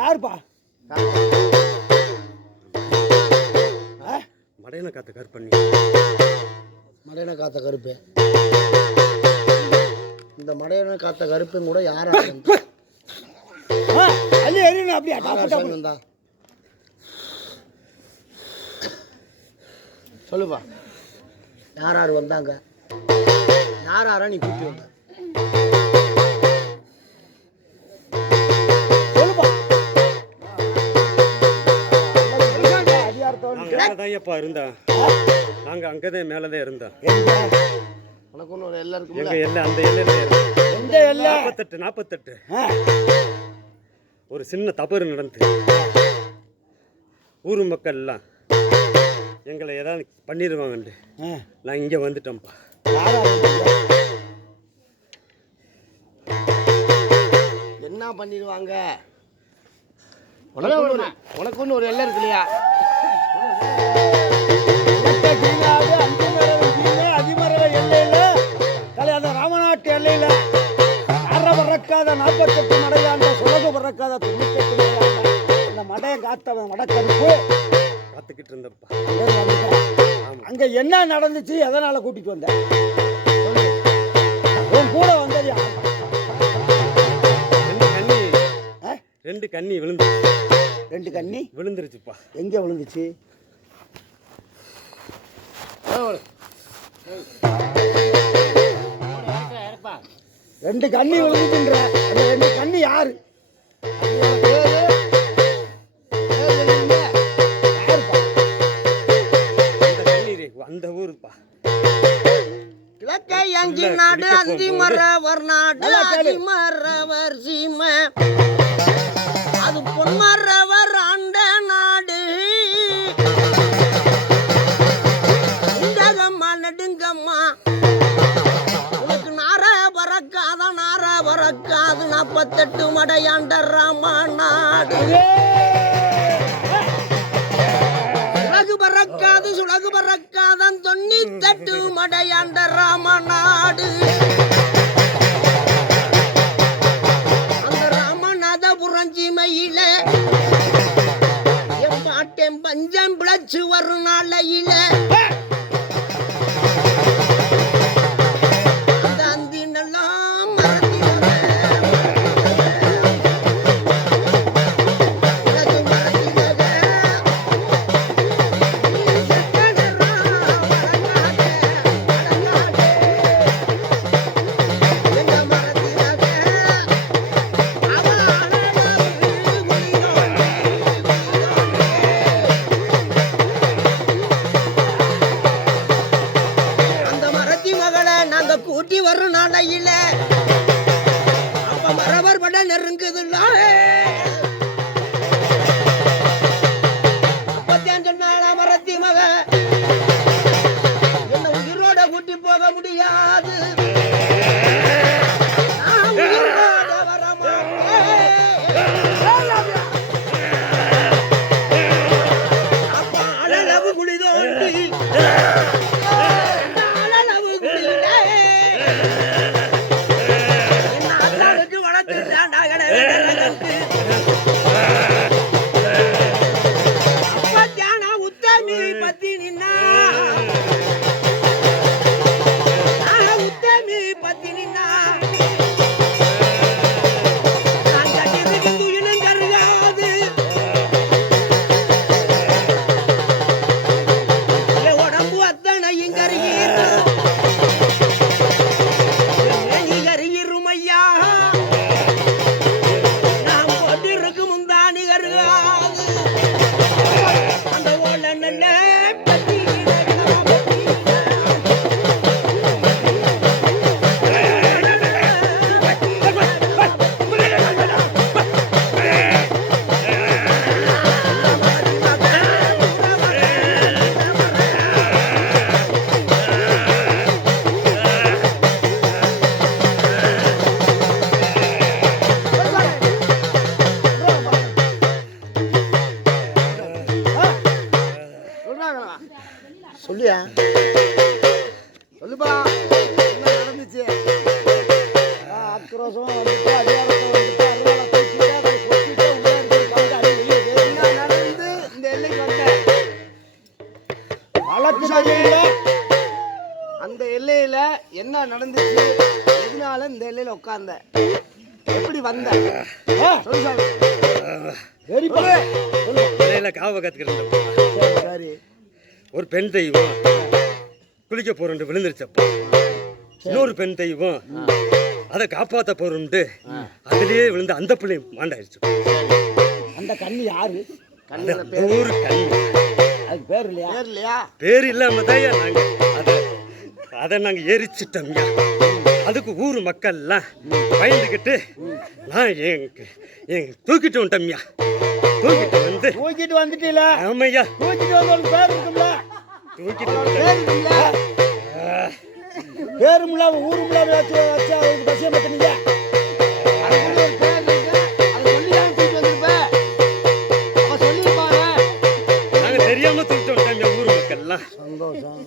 யாருப்பா? மடையனை காத்த கருப்பண்ணி. மடையனை காத்த கருப்பு. இந்த மடையனை காத்த கருப்பும் கூட யாரா அள்ளி எறியணும் அப்படியே இருந்தா சொல்லுப்பா. யார் யார் வந்தாங்க? யார் யாரா நீ கூட்டி வந்த? சொல்லுப்பா. அங்கதான்ப்பா இருந்தா. நாங்க அங்கதான் மேலதான் இருந்தோம். உனக்கு ஒன்று எல்லாருக்கும் எங்க எல்லாம் அந்த எல்லையில எந்த எல்லை? 48 ஒரு சின்ன தவறு நடந்து ஊர் மக்கள் எல்லாம் எங்களை ஏதாவது பண்ணிடுவாங்கண்டு நான் இங்கே வந்துட்டோம்ப்பா. என்ன பண்ணிடுவாங்க? உனக்கு ஒன்று ஒரு எல்லை இருக்கு இல்லையா? அதிமரவ எல்லையில் கல்யாண ராமநாட்டு எல்லையில் அற பறக்காத 48 மடையாண்ட சுலகு பறக்காத 98 மடையாண்ட இந்த மடையை காத்தவன் மடக்கருப்பு காத்துக்கிட்டு இருந்தப்பா. அங்க என்ன நடந்துச்சு? எதனால கூட்டிட்டு வந்த? உன் கூட வந்தது யார்? ரெண்டு கண்ணி விழுந்து. 2 கண்ணி விழுந்துருச்சுப்பா. எங்க விழுந்துச்சு? 2 கண்ணி விழுந்துன்ற. அந்த 2 கண்ணி யாரு? அந்த ஊருப்பா. கிழக்கை அஞ்சி நாடு அந்தி மரவர் நாடு அதி மரவர் சீமை அது பொன்மரவர் ஆண்ட நாடு. இந்தகம்மா நடுங்கம்மா உனக்கு நார பறக்காத 48 மடையாண்ட ராமா நாடு. சுலகு பறக்காதன் 98 மடையாண்ட ராமநாடு. அந்த ராமநாதபுரம் சீமையில என் பாட்டன் பஞ்சம் பிழைச்சு வரும் நாளையில அந்த அந்தினெல்லாம் கூட்டி வரும் நாளையில அப்ப மரவர் பட நெருங்குதுல்ல. அப்பத்தான் சொன்னால மரத்தி மக என்ன உயிரோட கூட்டி போக முடியாது. அப்ப அளவு குளிதோண்டி சொல்லியா? சொல்லுப்பா, என்ன நடந்துச்சு? ஆக்ரோஷமா வந்துட்டு அதிகாரத்தை வந்துட்டு அருவாளை தூக்கிட்டு என்னடா நடந்துச்சு? எதனால இந்த எல்லையில உட்கார்ந்த? எப்படி வந்த? சொல்லு சாமி. சரிப்பா தலையில காவ கத்துக்கிறேன். சரி, சரி. ஒரு பெண் தெய்வம் குளிக்க போறேன் விழுந்துருச்சப்பா. இன்னொரு பெண் தெய்வம் அதை காப்பாத்த போறோம்ட்டு அதுலயே விழுந்து அந்த பிள்ளை மாண்டாயிருச்சு. அந்த கண்ணு யாரு? கண்ணுல ஊரு கண்ணு அதுக்கு பேர் இல்லையா? பேர் இல்லையா? பேர் இல்லாம தான் நாங்க அதை நாங்க எரிச்சிட்டோம்யா. அதுக்கு ஊர் மக்கள்லாம் பயந்துக்கிட்டு நான் தூக்கிட்டு வந்துட்டோம்யா. தூக்கிட்டு வந்துட்டீல? ஆமையா, தூக்கிட்டு வந்தவளுக்கு பேர் இருக்கும்ல? தூக்கிட்டு பேர் இருக்குல்ல? பேருமில்ல ஊருமில்ல வச்சு அவருக்கு பசியை பத்தினீங்க. அதுக்கு ஒரு பேர் இருக்கு. அதை சொல்லி தான் தூக்கிட்டு வந்திருப்ப. அவ சொல்லியிருப்பாங்க. நாங்க தெரியாம தூக்கிட்டு வந்துட்டோம்யா. ஊர் மக்கள்லாம் சந்தோஷம்.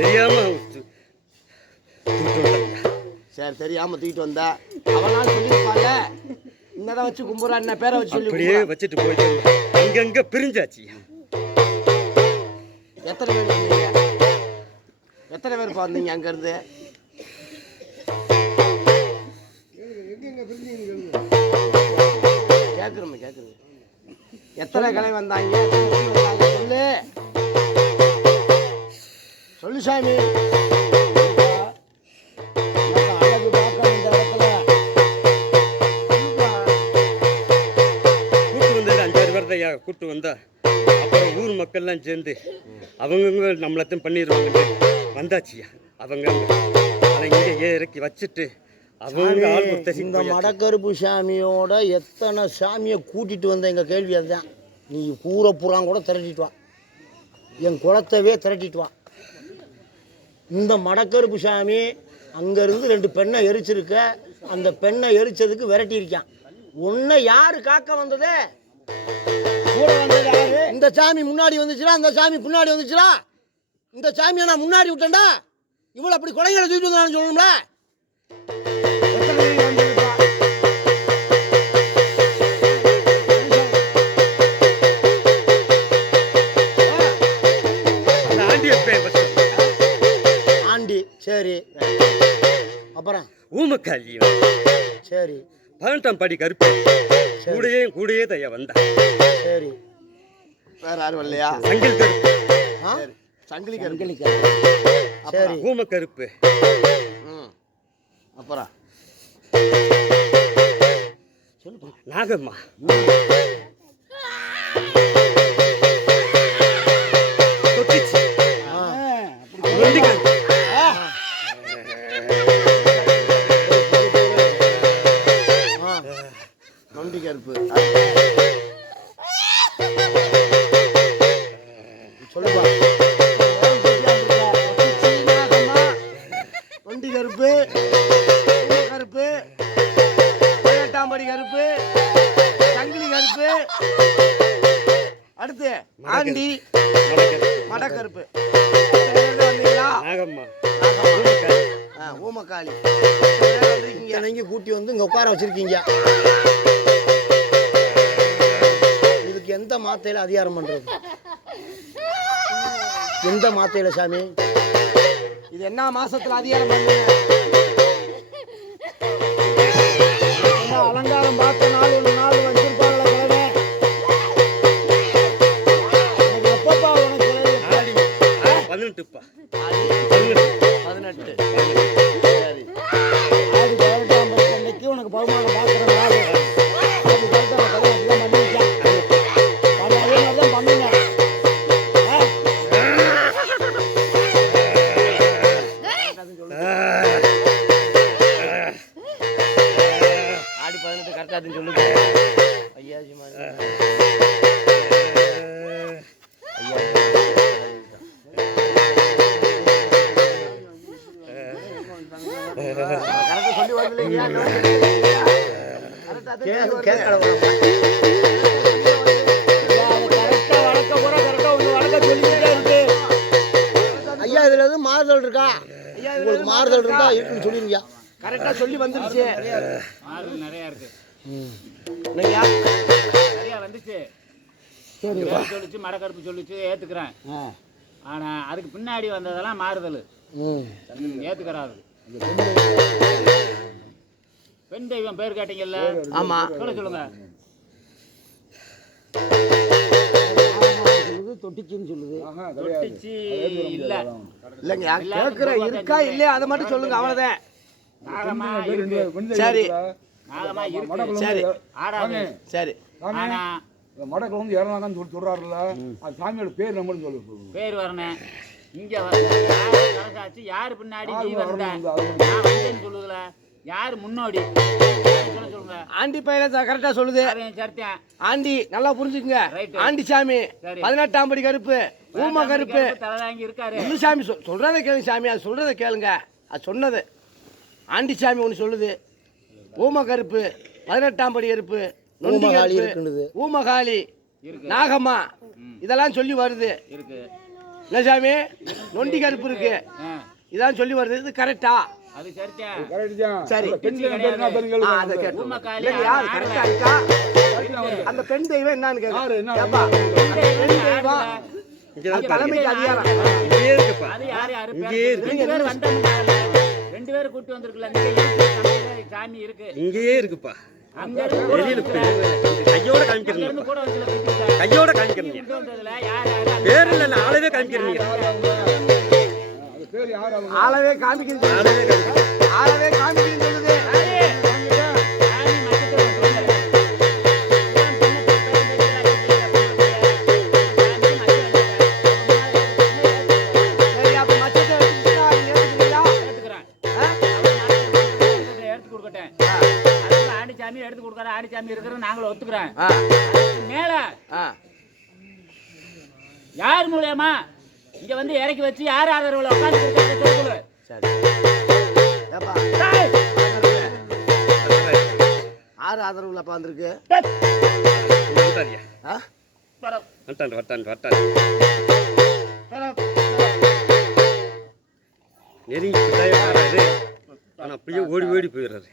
தெரியாம தூக்கிட்டு வந்துட்டோம்யா. சரி, தெரியாம தூக்கிட்டு வந்தா அவனால சொல்லியிருப்பாங்க. இன்னதான் வச்சு கும்புறா, என்ன பேரை வச்சு சொல்லி அப்படியே வச்சுட்டு போயிட்டு அங்கங்க பிரிஞ்சாச்சு. எத்தனை பேர் வந்தீங்க? எத்தனை பேர் வந்தீங்க அங்க இருந்து? கேக்குறோம். எத்தனை கலை வந்தாங்க? எத்தனை பேர் வந்தாங்க? சொல்லு சொல்லு சாமி. அழகு பார்க்க இந்த இடத்துல கூட்டு வந்தது 5-6 பேர் தான் கூட்டு வந்தா. அப்புறம் ஊர் மக்கள்லாம் சேர்ந்து அவங்கவுங்க நம்மளத்தையும் பண்ணிடுவாங்க வந்தாச்சியா. அவங்க அதை இங்கே இறக்கி வச்சுட்டு அவங்க ஆள் கொடுத்த இந்த மடக்கருப்பு சாமியோட எத்தனை சாமியை கூட்டிட்டு வந்த எங்க கேள்வி அதுதான். நீ பூரா புறான் கூட திரட்டிட்டு வா, என் குளத்தவே திரட்டிட்டு வா. இந்த மடக்கருப்பு சாமி அங்கேருந்து 2 பெண்ணை எரிச்சிருக்க. அந்த பெண்ணை எரிச்சதுக்கு விரட்டியிருக்கான். உன்னை யாரு காக்க வந்தது? கூட வந்தது யாரு? இந்த சாமி முன்னாடி வந்துச்சுடா, அந்த சாமி பின்னாடி வந்துச்சுடா. இந்த சாமியை நான் முன்னாடி விட்டேன்டா. இவ்வளோ அப்படி கொலைகளை தூக்கிட்டு வந்தான்னு சொல்லணும்ல. எத்தனை பேர் வந்திருப்பா? அந்த ஆண்டிய ஆண்டி. சரி, அப்புறம் ஊமக்காளி சரி 18ஆம் படி கருப்பு கூடையே தையா வந்தா. சரி, வேற யாரும் இல்லையா? சங்கில் கருப்பு. சங்கிலி கருப்பு. சரி, ஊம கருப்பு. அப்புறம் நாகம்மா. தொட்டிச்சி. நொண்டி கருப்பு. நொண்டி கருப்பு. சொல்லுப்பா. நொண்டி கருப்பு, கருப்பு, 18ஆம் படி கருப்பு, சங்கிலி கருப்பு, அடுத்து ஆண்டி, மடக்கருப்பு. வந்தீங்களா? நாகம்மா. ஊமக்காளி நீங்க கூட்டி வந்து இங்க உட்கார வச்சிருக்கீங்க. இதுக்கு எந்த மாத்தையில அதிகாரம் பண்றது? எந்த மாத்தையில சாமி? இது என்ன மாசத்துல அதிகாரம் பண்ணுங்க? அலங்காரம் பார்த்த நாள் ஒரு நாள் வச்சிருப்பாங்களா கிழமை? எப்பப்பா உனக்கு 18ப்பா. 18. ஆடி 18ஆம் படி அன்னைக்கு உனக்கு பகுமானம் பார்க்குற நாள். ஆடி 18ஆம் கல்யாணம் பண்ணிருக்கேன். அதே மாதிரி தான் பண்ணுங்க. ஆடி 18 கரெக்டாக சொல்லுங்க. ஐயாஜி மாதிரி கரெக்டாக சொல்லி வரலையா? கரெக்டாக வழக்க பூரா கரெக்டாக ஒன்று வழக்க சொல்லிக்கிட்டே இருக்கு. ஐயா இதுல எதுவும் மாறுதல் இருக்கா? உங்களுக்கு மாறுதல் இருந்தா இருக்குன்னு சொல்லிருங்க. கரெக்டா சொல்லி வந்துருச்சு. மாறுதல் நிறைய இருக்கு. என்னய்யா? நிறைய வந்துச்சு. சரி சொல்லிச்சு, மடக்கருப்பு சொல்லிச்சு, ஏத்துக்கிறேன். ஆனா அதுக்கு பின்னாடி வந்ததெல்லாம் மாறுதல். ஏத்துக்கிறாரு. பெண் தெய்வம் பேர் கேட்டீங்கல்ல, ஆமா சொல்லுங்க. சொல்லுது தொட்டிச்சின்னு சொல்லுது. தொட்டிச்சி இல்ல, இல்லைங்க கேட்குறேன் இருக்கா இல்லையா அதை மட்டும் சொல்லுங்க அவ்வளோதான். நாகமா இருக்கு, சரி நாகமா இருக்கு, சரி ஆடாது. சரி ஆனா மடக்கு வந்து இறந்தாங்கன்னு சொல்றாருல்ல, அது சாமியோட பேர் நம்மளும் சொல்லு. பேர் வரணும். இங்க கணக்காச்சு யாரு பின்னாடி நீ வந்த, நான் வந்தேன்னு சொல்லுதுல, யாரு முன்னோடி சொல்லுங்க. ஆண்டி பையனை கரெக்டாக சொல்லுது. சரித்தேன். ஆண்டி நல்லா புரிஞ்சுக்குங்க. Right. ஆண்டி சாமி சரி. 18ஆம் படி கருப்பு ஊம கருப்பு தலைதாங்கி இருக்காரு. இன்னும் சாமி சொல்றதை கேளுங்க சாமி, அது சொல்றதை கேளுங்க. அது சொன்னது ஆண்டி சாமி ஒன்று சொல்லுது. ஊம கருப்பு 18ஆம் படி கருப்பு நொண்டி ஊமகாளி கருப்பு இருக்குன்னுது. ஊமகாளி இருக்கு. நாகம்மா இதெல்லாம் சொல்லி வருது. இருக்கு. என்ன சாமி நொண்டி கருப்பு இருக்கு ஆ, இதான் சொல்லி வருது. இது கரெக்டா? அது சரித்தேன். கரெக்ட் தான். சரி பெண் தெய்வம் பேர் என்ன பேருன்னு கேளுங்க. அதை கேட்டு ஊமக்காளி இல்லைங்க, யார் கரெக்டா இருக்கா? அந்த பெண் தெய்வம் என்னன்னு யாரு, என்ன? கேட்க பெண் தெய்வம் இங்கே அது தலைமைக்கு அதிகாரம். இங்கேயே இருக்குப்பா. அது யாரு யாரு இங்கே இருக்கு. ரெண்டு பேர் வந்தாங்க, ரெண்டு பேரும் கூட்டி வந்திருக்கல. இங்க இருக்கு, நம்ம சாமி இருக்கு. இங்கேயே இருக்குப்பா. அங்க இருந்து கூட வெளியில வந்துருக்கல. கையோட அங்க காமிக்கிறீங்க. இருந்து கூட வந்துருக்கல. கையோட காமிக்கிறீங்க. கூட்டி வந்ததுல யார் யாரு அந்த பேர் இல்லை, ஆளவே காமிக்கிறீங்க. அது பேர் யார் அவங்க? ஆளவே காமிக்கிறது ஆளவே காமிக்கிறீங்க. ஆளவே காமிக்கிறது சொல்லுது. சாமி மக்கள் வந்து சரி அப்ப மச்சத்தை எடுத்துக்கிட்டா நீங்க ஏத்துக்கிறீங்களா? எடுத்துக்கிறேன். ஆ? எடுத்து கொடுக்கட்டேன். ஆ. அதுக்கு ஆண்டிச்சாமி எடுத்து கொடுக்குற, ஆண்டிச்சாமி இருக்கிற நாங்களும் ஒத்துக்கிறேன். ஆ. அதுக்கு மேல ஆ. யார் மூலியமா இங்க வந்து இறக்கி வச்சு யார் ஆதரவுல உட்கார்ந்து சொல்லு. சரி ஏப்பா ஆறு ஆதரவுலப்பா வந்திருக்கு. வந்துட்டாரியா? ஆ? வந்துட்டான் வந்துட்டான். நெருங்கி வராது. ஆனால் அப்படியே ஓடி ஓடி போயிடுறாரு.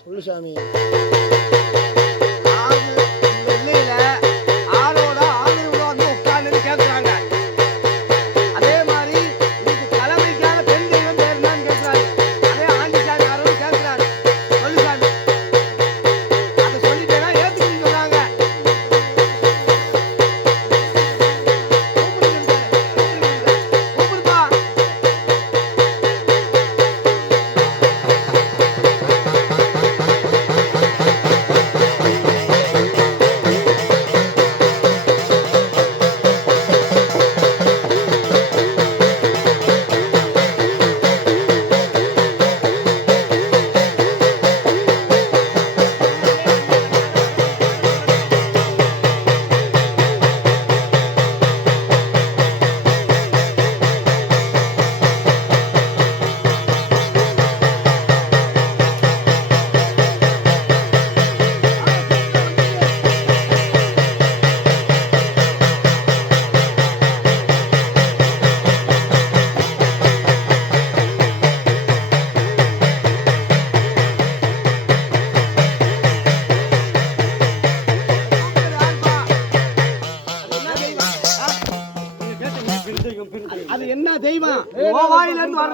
சொல்லு சாமி. ஆறு இந்த இல்லையில ஆளோட ஆதரவுல வந்து உட்கார்ந்து கேட்குறாங்க. அதே மாதிரி இதுக்கு தலைமைக்கான பெண் தெய்வம் பேர் என்னன்னு கேட்குறாரு. அதே ஆண்டிச்சாமி ஆதரவு கேட்குறாரு. சொல்லு சாமி. அதை சொல்லிட்டேன்னா ஏத்துக்கிட்டு சொல்றாங்க. கூப்பிடுப்பா. அது என்ன தெய்வம்? ஓ வாயிலிருந்து வரணும்.